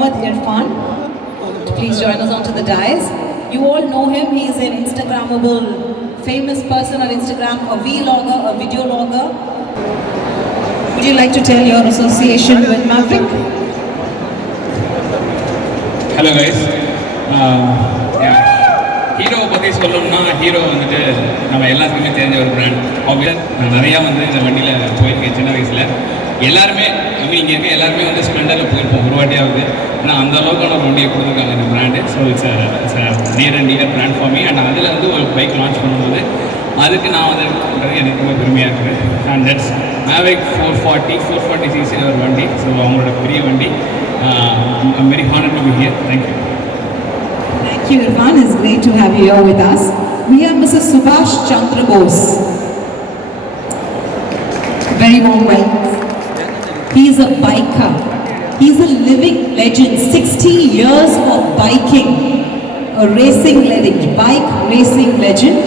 Mohammed Irfan to please join us onto the dais. You all know him. He is an Instagrammable, famous person on Instagram, a vlogger, a video logger. Would you like to tell your association with Maverick? Hello guys. Hero பற்றி சொல்லணும்னா ஹீரோ வந்துட்டு நம்ம எல்லாருக்குமே தெரிஞ்ச ஒரு brand. Obvious நான் நிறையா வந்து இந்த வண்டியில் போயிருக்கேன் சின்ன வயசில். எல்லாருமே இங்கே இருக்க எல்லாருமே வந்து ஸ்ப்ளெண்டரில் போயிருப்போம் ஒரு வாட்டியாவது. ஆனால் அந்த அளவுக்கான ஒரு வண்டியை கொடுத்துருக்காங்க இந்த brand. So it's near and near brand for me. And அதில் வந்து ஒரு பைக் லான்ச் பண்ணும்போது அதுக்கு நான் வந்து எனக்கு ரொம்ப பெருமையாக இருக்குது. அண்ட் தட்ஸ் மேவிக் 440 சிசி ஒரு வண்டி. ஸோ அவங்களோட பெரிய வண்டி. I'm very honoured to be here. Thank you. Thank you, Irfan. It's great to have you here with us. We have Mrs. Subhash Chandra Bose. Very warm welcome. He is a biker. He is a living legend. 60 years of biking. A racing legend. Bike racing legend.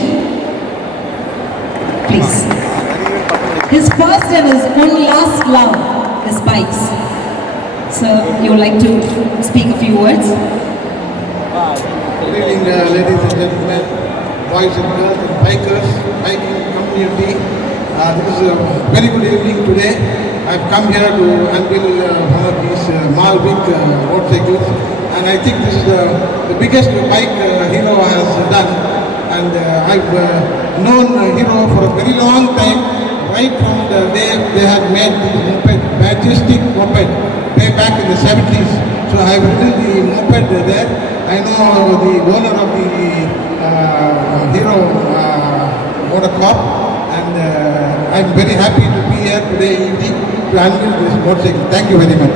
Please. His first and his only last love is bikes. So, you would like to speak a few words? Good evening, ladies and gentlemen, boys and girls, and bikers, biking community. This is a very good evening today. I've come here to unveil one of these Malvik motorcycles, and I think this is the biggest bike Hero has done. And I've known Hero for a very long time, right from the day they had made this moped, majestic moped, way back in the 70s. So I've ridden the moped there. I know the owner of the Hero Motocorp, and I'm very happy to be here today evening to unveil this motorcycle. Thank you very much.